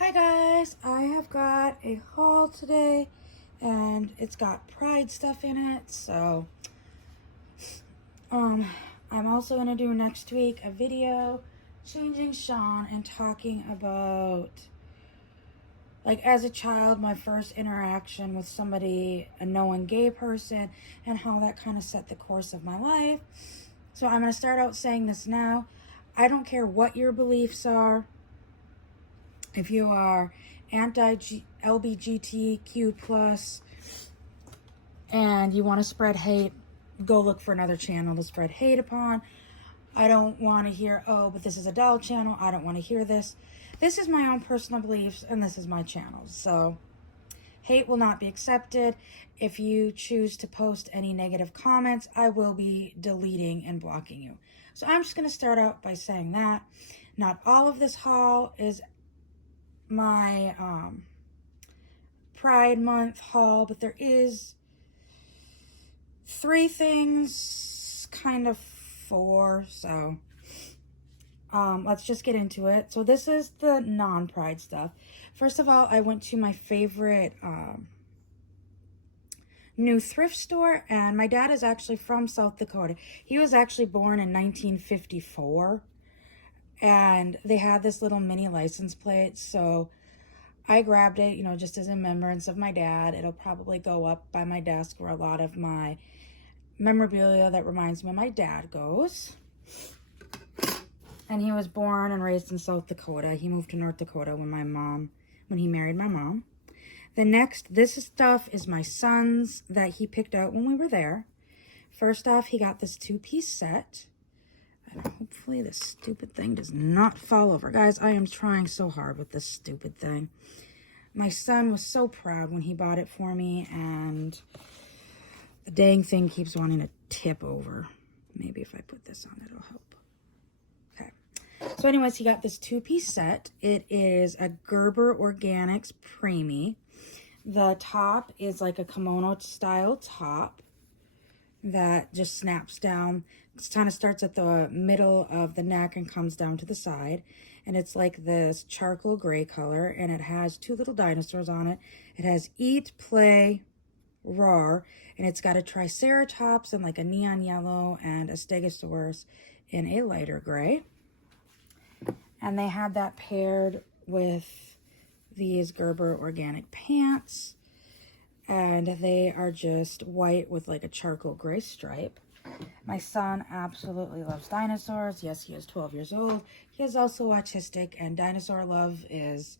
Hi guys, I have got a haul today and it's got Pride stuff in it, so I'm also going to do next week a video changing Sean and talking about, like, as a child, my first interaction with somebody, a known gay person, and how that kind of set the course of my life. So I'm going to start out saying this now. I don't care what your beliefs are. If you are anti-LGBTQ plus and you want to spread hate, go look for another channel to spread hate upon. I don't want to hear, oh, but this is a doll channel. I don't want to hear this. This is my own personal beliefs, and this is my channel. So hate will not be accepted. If you choose to post any negative comments, I will be deleting and blocking you. So I'm just going to start out by saying that not all of this haul is my Pride Month haul, but there is 3 things, kind of 4, so let's just get into it. So this is the non-Pride stuff. First of all, I went to my favorite new thrift store, and my dad is actually from South Dakota. He was actually born in 1954, and they had this little mini license plate, so I grabbed it, you know, just as a remembrance of my dad. It'll probably go up by my desk where a lot of my memorabilia that reminds me of my dad goes. And he was born and raised in South Dakota. He moved to North Dakota when he married my mom. The next, this stuff is my son's that he picked out when we were there. First off, he got this 2-piece set. And hopefully this stupid thing does not fall over. Guys, I am trying so hard with this stupid thing. My son was so proud when he bought it for me, and the dang thing keeps wanting to tip over. Maybe if I put this on, it'll help. Okay. So anyways, he got this 2-piece set. It is a Gerber Organics Preemie. The top is like a kimono style top that just snaps down. It kind of starts at the middle of the neck and comes down to the side. And it's like this charcoal gray color, and it has 2 little dinosaurs on it. It has Eat, Play, Roar, and it's got a Triceratops and like a neon yellow and a Stegosaurus in a lighter gray. And they had that paired with these Gerber organic pants, and they are just white with like a charcoal gray stripe. My son absolutely loves dinosaurs. Yes, he is 12 years old. He is also autistic, and dinosaur love is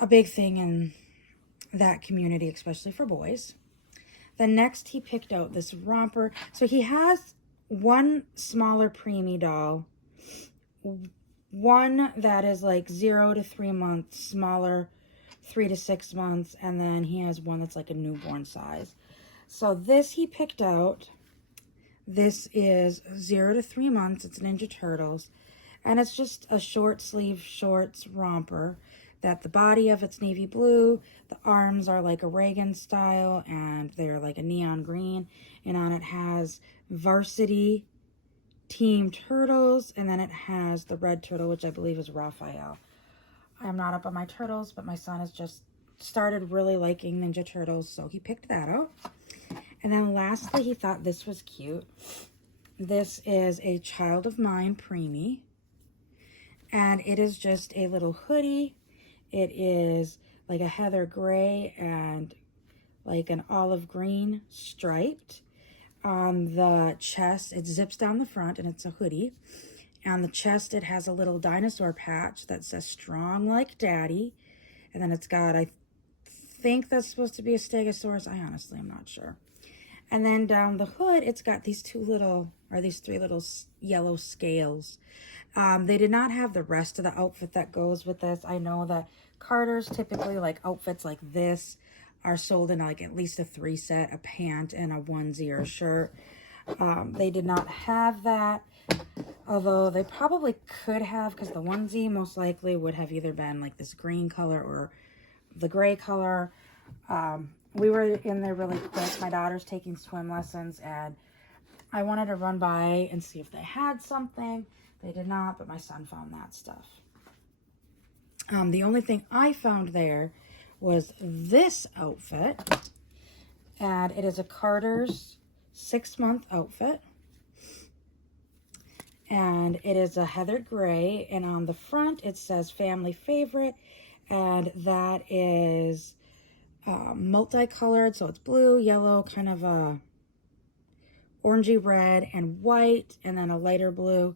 a big thing in that community, especially for boys. Then next, he picked out this Romper. So he has one smaller preemie doll, one that is like 0 to 3 months, smaller 3 to 6 months, and then he has one that's like a newborn size. So this he picked out. This is 0 to 3 months. It's Ninja Turtles, and it's just a short sleeve shorts romper that the body of it's navy blue. The arms are like a Reagan style, and they're like a neon green, and on it has Varsity Team Turtles, and then it has the red turtle, which I believe is Raphael. I'm not up on my turtles, but my son has just started really liking Ninja Turtles, so he picked that out. And then lastly, he thought this was cute. This is a Child of Mine preemie, and it is just a little hoodie. It is like a heather gray and like an olive green striped. On the chest, it zips down the front, and it's a hoodie. On the chest, it has a little dinosaur patch that says strong like daddy. And then it's got, I think that's supposed to be a Stegosaurus. I honestly am not sure. And then down the hood, it's got these 3 little yellow scales. They did not have the rest of the outfit that goes with this. I know that Carter's typically, like, outfits like this are sold in like at least a 3 set, a pant and a onesie or a shirt. They did not have that, although they probably could have, because the onesie most likely would have either been like this green color or the gray color. We were in there really quick. My daughter's taking swim lessons, and I wanted to run by and see if they had something. They did not, but my son found that stuff. The only thing I found there was this outfit, and it is a Carter's 6-month outfit, and it is a heather gray, and on the front it says family favorite, and that is multicolored, so it's blue, yellow, kind of a orangey red, and white, and then a lighter blue.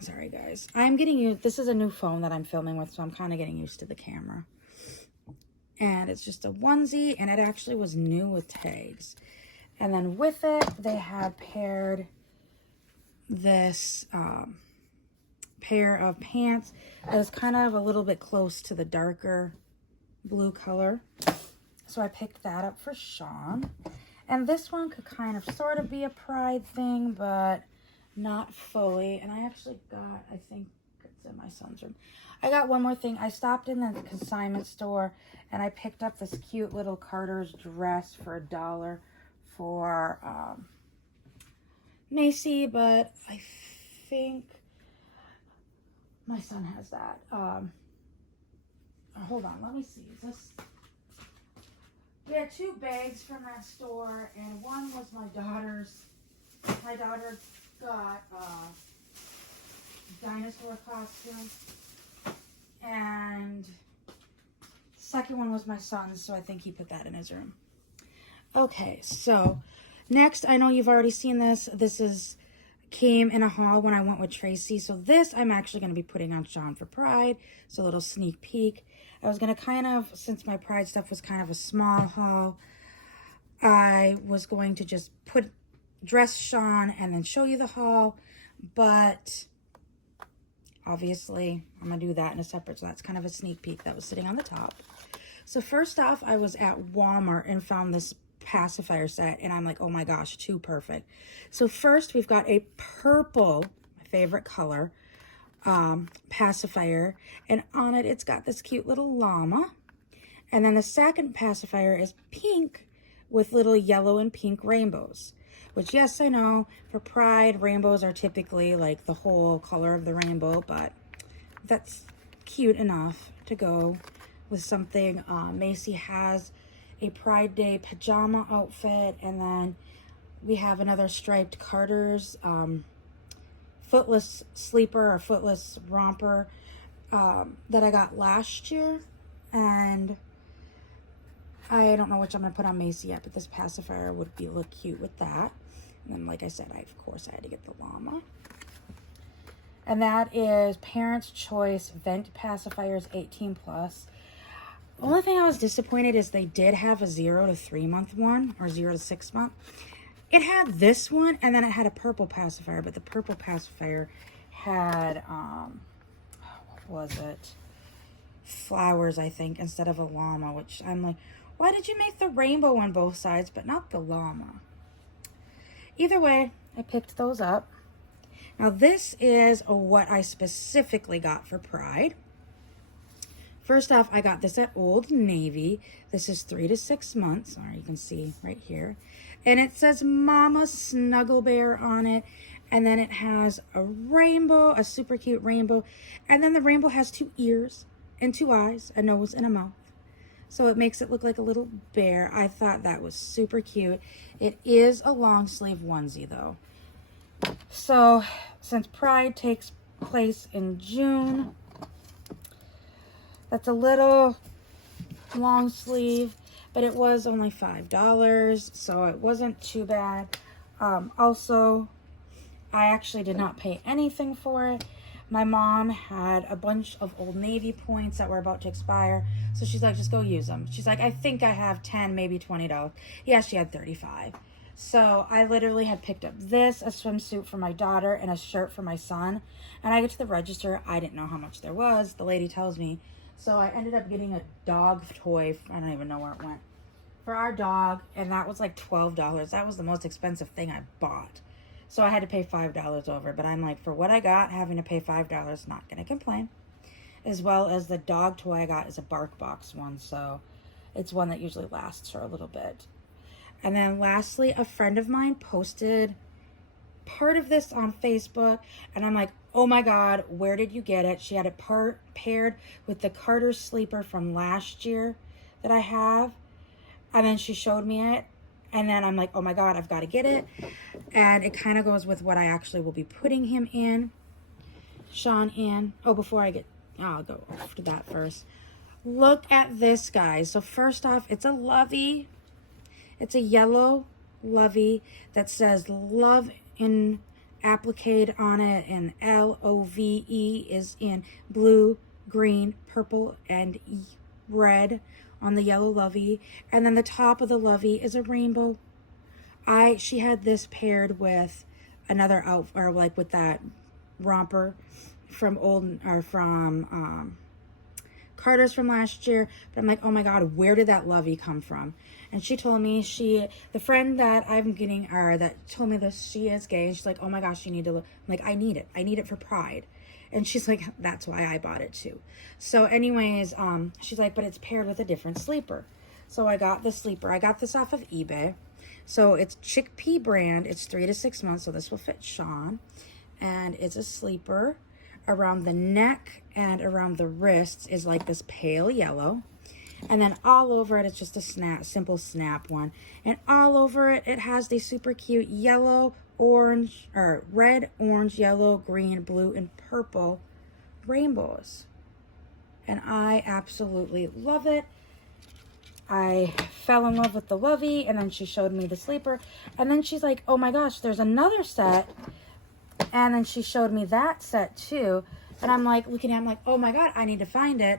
Sorry guys, I'm getting used, this is a new phone that I'm filming with, so I'm kind of getting used to the camera. And it's just a onesie, and it actually was new with tags. And then with it, they had paired this pair of pants that is kind of a little bit close to the darker blue color. So I picked that up for Sean. And this one could kind of sort of be a pride thing, but not fully. And I actually got, I think it's in my son's room. I got one more thing. I stopped in the consignment store and I picked up this cute little Carter's dress for $1 for Macy, but I think my son has that. Hold on, let me see. Is this? We had 2 bags from that store, and one was my daughter's. My daughter got a dinosaur costume, and the second one was my son's, so I think he put that in his room. Okay, so next, I know you've already seen this. This came in a haul when I went with Tracy. So this I'm actually going to be putting on Sean for Pride. So a little sneak peek. I was going to kind of, since my Pride stuff was kind of a small haul, I was going to just dress Sean and then show you the haul. But obviously, I'm going to do that in a separate. So that's kind of a sneak peek that was sitting on the top. So first off, I was at Walmart and found this pacifier set, and I'm like, oh my gosh, too perfect. So first we've got a purple, my favorite color, pacifier, and on it it's got this cute little llama. And then the second pacifier is pink with little yellow and pink rainbows, which, yes, I know for Pride rainbows are typically like the whole color of the rainbow, but that's cute enough to go with something. Macy has a Pride Day pajama outfit, and then we have another striped Carter's footless sleeper or footless romper that I got last year, and I don't know which I'm going to put on Macy yet, but this pacifier would look cute with that. And then, like I said, of course I had to get the llama. And that is Parents' Choice Vent Pacifiers 18+. The only thing I was disappointed is they did have a 0 to 3 month one, or 0 to 6 month. It had this one, and then it had a purple pacifier, but the purple pacifier had, what was it? Flowers, I think, instead of a llama, which I'm like, why did you make the rainbow on both sides, but not the llama? Either way, I picked those up. Now, this is what I specifically got for Pride. First off, I got this at Old Navy. This is 3 to 6 months. Or you can see right here. And it says Mama Snuggle Bear on it. And then it has a rainbow, a super cute rainbow. And then the rainbow has 2 ears and 2 eyes, a nose and a mouth. So it makes it look like a little bear. I thought that was super cute. It is a long sleeve onesie though. So since Pride takes place in June, that's a little long sleeve, but it was only $5, so it wasn't too bad. Also, I actually did not pay anything for it. My mom had a bunch of Old Navy points that were about to expire, so she's like, just go use them. She's like, I think I have 10, maybe $20. Yeah, she had 35. So I literally had picked up this, a swimsuit for my daughter, and a shirt for my son. And I get to the register, I didn't know how much there was. The lady tells me. So I ended up getting a dog toy. I don't even know where it went. For our dog, and that was like $12. That was the most expensive thing I bought. So I had to pay $5 over. But I'm like, for what I got, having to pay $5, not going to complain. As well as the dog toy I got is a Bark Box one. So it's one that usually lasts for a little bit. And then lastly, a friend of mine posted part of this on Facebook. And I'm like, oh my God, where did you get it? She had it paired with the Carter sleeper from last year that I have. And then she showed me it. And then I'm like, oh my God, I've got to get it. And it kind of goes with what I actually will be putting him in. Sean in. Oh, before I get, I'll go to that first. Look at this, guys. So first off, it's a Lovey. It's a yellow Lovey that says love in applique on it, and LOVE is in blue, green, purple, and red on the yellow Lovey. And then the top of the Lovey is a rainbow. She had this paired with another or like with that romper from Carter's from last year. But I'm like, oh my God, where did that Lovey come from? And she told me the friend that I'm getting, or that told me this, she is gay. And she's like, oh my gosh, you need to look. I'm like, I need it for Pride. And she's like, that's why I bought it too. So anyways, she's like, but it's paired with a different sleeper. So I got the sleeper. I got this off of eBay. So it's Chickpea brand. It's 3 to 6 months. So this will fit Sean. And it's a sleeper. Around the neck and around the wrists is like this pale yellow. And then all over it, it's just a simple snap one. And all over it, it has these super cute yellow, orange, or red, orange, yellow, green, blue, and purple rainbows. And I absolutely love it. I fell in love with the Lovey, and then she showed me the sleeper. And then she's like, oh my gosh, there's another set. And then she showed me that set too. And I'm like, looking at it, I'm like, oh my God, I need to find it.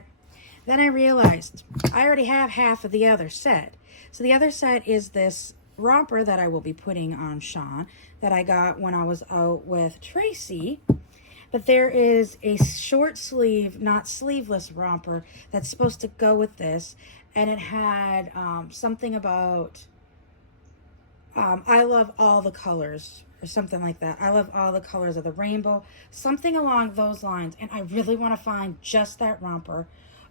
Then I realized I already have half of the other set. So the other set is this romper that I will be putting on Sean that I got when I was out with Tracy. But there is a short sleeve, not sleeveless romper that's supposed to go with this. And it had something about, I love all the colors, or something like that. I love all the colors of the rainbow, something along those lines. And I really want to find just that romper.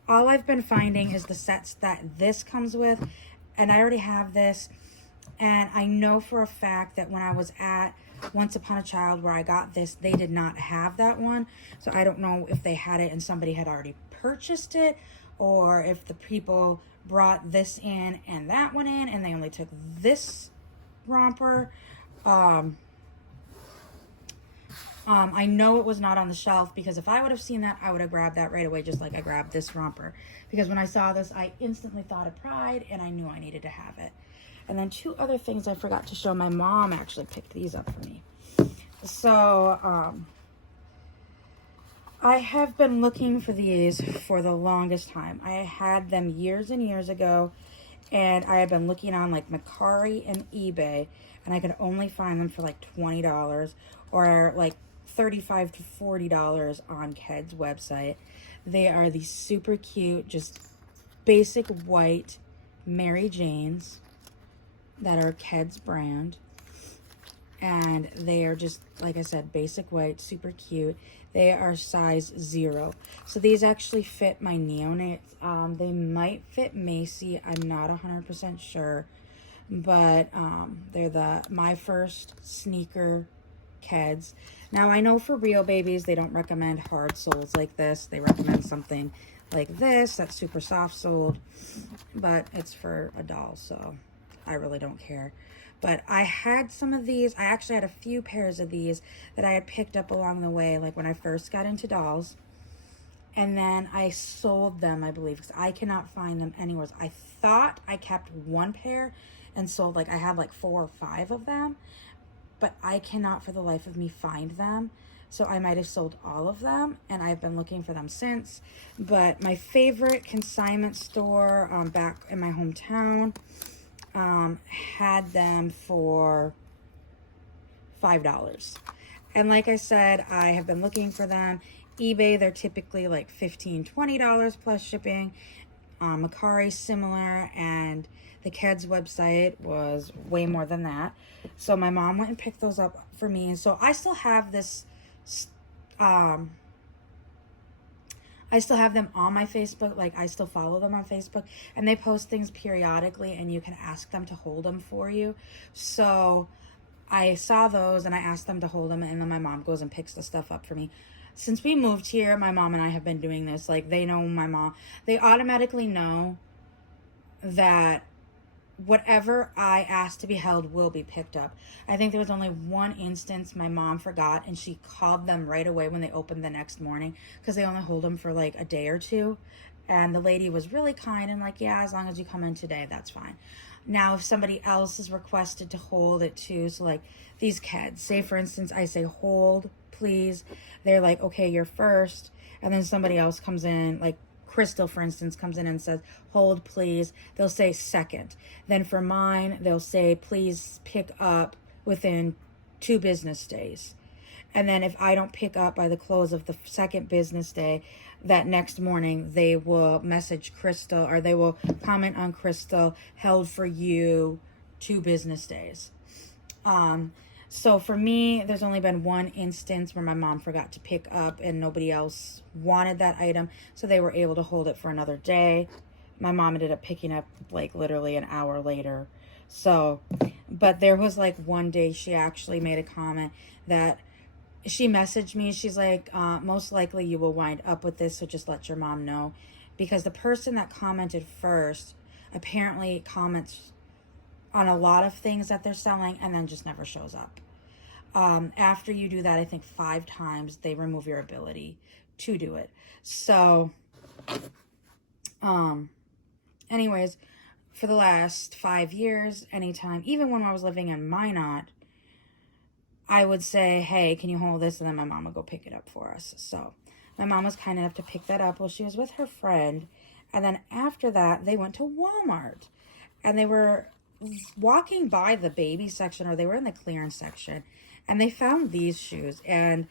All I've been finding is the sets that this comes with, and I already have this. And I know for a fact that when I was at Once Upon a Child where I got this, they did not have that one. So I don't know if they had it and somebody had already purchased it, or if the people brought this in and that one in and they only took this romper. I know it was not on the shelf, because if I would have seen that, I would have grabbed that right away, just like I grabbed this romper. Because when I saw this, I instantly thought of Pride, and I knew I needed to have it. And then two other things I forgot to show. My mom actually picked these up for me. So, I have been looking for these for the longest time. I had them years and years ago, and I had been looking on like Mercari and eBay, and I could only find them for like $20 or like $35 to $40 on Ked's website. They are these super cute, just basic white Mary Janes that are Ked's brand. And they are just, like I said, basic white, super cute. They are size 0. So these actually fit my neonates. They might fit Macy. I'm not 100% sure. But they're my first sneaker Keds. Now, I know for real babies, they don't recommend hard soles like this. They recommend something like this that's super soft soled. But it's for a doll, so I really don't care. But I had some of these. I actually had a few pairs of these that I had picked up along the way, like when I first got into dolls. And then I sold them, I believe, because I cannot find them anywhere. I thought I kept one pair and sold, like, I had like 4 or 5 of them. But I cannot for the life of me find them. So I might have sold all of them, and I've been looking for them since. But my favorite consignment store back in my hometown had them for $5. And like I said, I have been looking for them. eBay, they're typically like $15, $20 plus shipping. Mercari, similar, and the Keds website was way more than that. So my mom went and picked those up for me. And so I still have this, I still have them on my Facebook. Like, I still follow them on Facebook, and they post things periodically, and you can ask them to hold them for you. So I saw those, and I asked them to hold them, and then my mom goes and picks the stuff up for me. since we moved here, my mom and I have been doing this. Like, they know my mom. They automatically know that whatever I ask to be held will be picked up. I think there was only one instance my mom forgot, and she called them right away when they opened the next morning, because they only hold them for like a day or two. And the lady was really kind and like, yeah, as long as you come in today, that's fine. Now, if somebody else is requested to hold it too, so like these kids, say for instance, I say, hold, please. They're like, okay, you're first. And then somebody else comes in, like Crystal, for instance, comes in and says, hold, please. They'll say second. Then for mine, they'll say, please pick up within 2 business days. And then if I don't pick up by the close of the second business day, that next morning they will message Crystal, or they will comment on Crystal, held for you 2 business days. So for me, there's only been one instance where my mom forgot to pick up and nobody else wanted that item, so they were able to hold it for another day. My mom ended up picking up like literally an hour later. So, but there was like one day she actually made a comment that she messaged me. She's like, most likely you will wind up with this, so just let your mom know. Because the person that commented first apparently comments on a lot of things that they're selling and then just never shows up. After you do that, I think 5 times, they remove your ability to do it. So, anyways, for the last 5 years, anytime, even when I was living in Minot, I would say, hey, can you hold this? And then my mom would go pick it up for us. So my mom was kind enough to pick that up while she was with her friend. And then after that, they went to Walmart. And they were walking by the baby section, or they were in the clearance section. And they found these shoes. And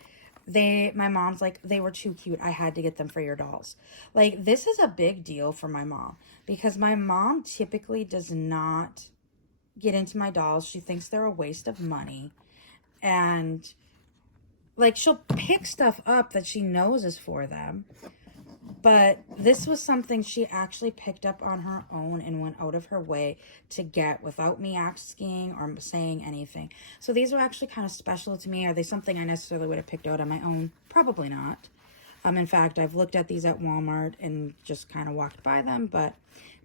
my mom's like, they were too cute. I had to get them for your dolls. Like, this is a big deal for my mom. Because my mom typically does not get into my dolls. She thinks they're a waste of money. And like, she'll pick stuff up that she knows is for them, but this was something she actually picked up on her own and went out of her way to get without me asking or saying anything. So these are actually kind of special to me. Are they something I necessarily would have picked out on my own? Probably not. In fact, I've looked at these at Walmart and just kind of walked by them, but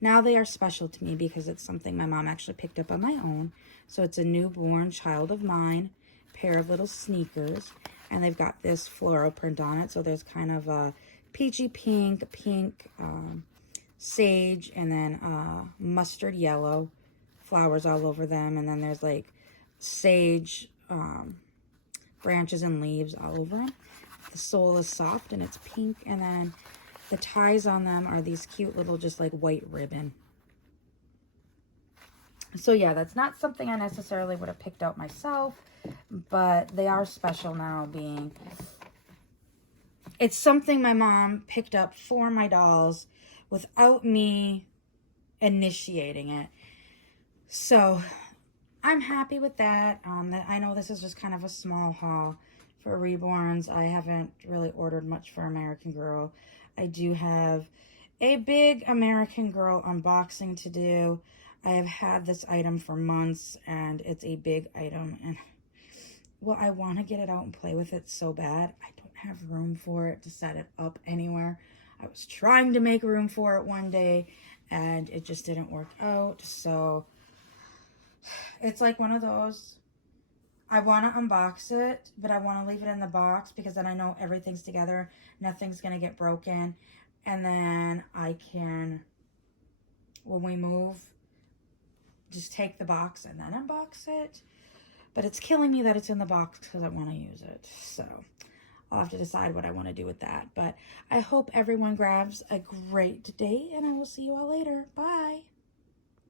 now they are special to me because it's something my mom actually picked up on my own. So it's a newborn child of mine pair of little sneakers, and they've got this floral print on it. So there's kind of a peachy pink, sage, and then mustard yellow flowers all over them, and then there's like sage branches and leaves all over them. The sole is soft and it's pink, and then the ties on them are these cute little just like white ribbon. So yeah, that's not something I necessarily would have picked out myself, but they are special now, being it's something my mom picked up for my dolls without me initiating it. So I'm happy with that. I know this is just kind of a small haul for Reborns. I haven't really ordered much for American Girl. I do have a big American Girl unboxing to do. I have had this item for months, and it's a big item, and well, I want to get it out and play with it so bad. I don't have room for it to set it up anywhere. I was trying to make room for it one day, and it just didn't work out. So it's like one of those, I want to unbox it, but I want to leave it in the box because then I know everything's together, nothing's going to get broken, and then I can, when we move, just take the box and then unbox it. But it's killing me that it's in the box because I want to use it. So I'll have to decide what I want to do with that. But I hope everyone grabs a great day, and I will see you all later. Bye.